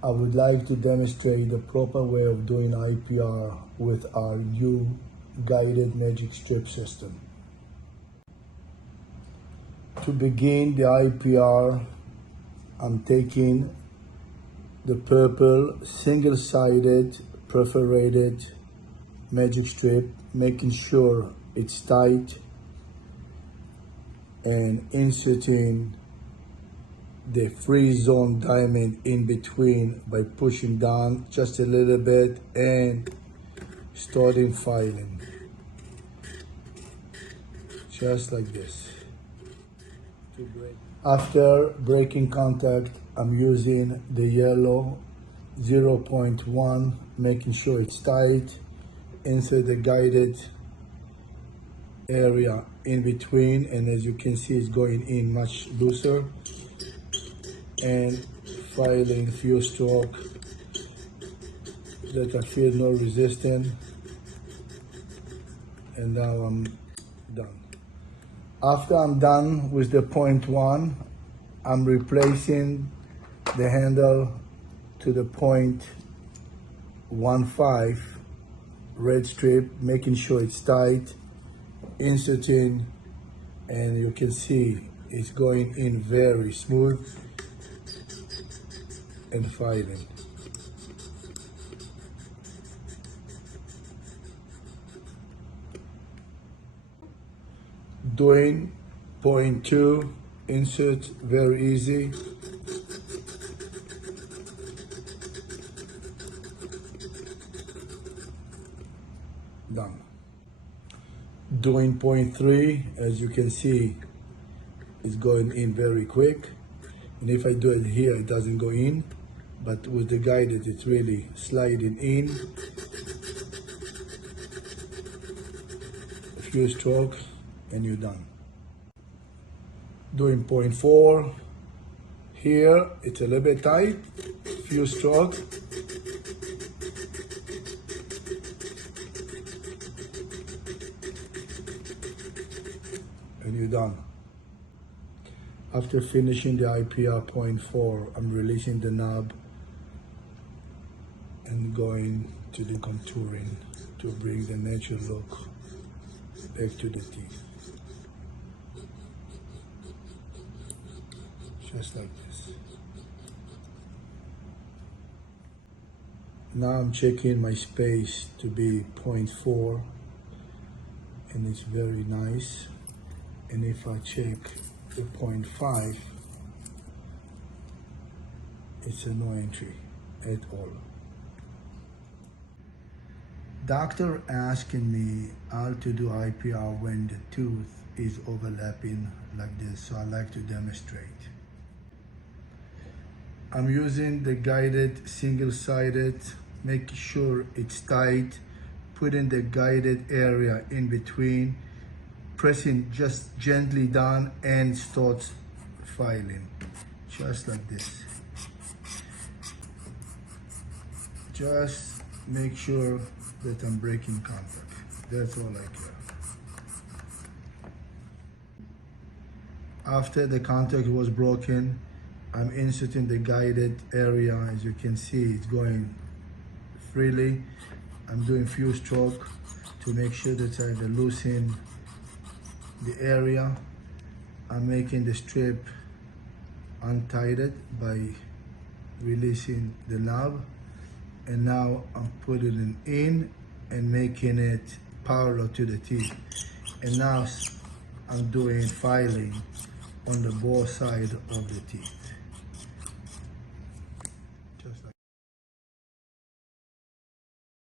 I would like to demonstrate the proper way of doing IPR with our new guided magic strip system. To begin the IPR, I'm taking the purple single-sided perforated magic strip, making sure it's tight, and inserting the free zone diamond in between by pushing down just a little bit and starting filing just like this. After breaking contact, I'm using the yellow 0.1, making sure it's tight, insert the guided area in between, and as you can see it's going in much looser, and filing few stroke that I feel no resistance, and now I'm done. After I'm done with the 0.1, I'm replacing the handle to the 0.15 red strip, making sure it's tight, inserting, and you can see it's going in very smooth, and filing. Doing 0.2 insert, very easy. Done. Doing 0.3, as you can see, it's going in very quick. And if I do it here, it doesn't go in, but with the guided, it's really sliding in. A few strokes and you're done. Doing 0.4, here it's a little bit tight, few strokes. And you're done. After finishing the IPR 0.4, I'm releasing the knob and going to the contouring to bring the natural look back to the teeth. Just like this. Now I'm checking my space to be 0.4, and it's very nice. And if I check the 0.5, it's a no entry at all. Doctor asking me how to do IPR when the tooth is overlapping like this, so I like to demonstrate. I'm using the guided single-sided, making sure it's tight, putting the guided area in between, pressing just gently down, and starts filing, just like this. Just make sure that I'm breaking contact. That's all I care. After the contact was broken, I'm inserting the guided area. As you can see, it's going freely. I'm doing few strokes to make sure that I loosen the area. I'm making the strip untied by releasing the knob, and now I'm putting it in and making it parallel to the teeth. And now I'm doing filing on the both sides of the teeth.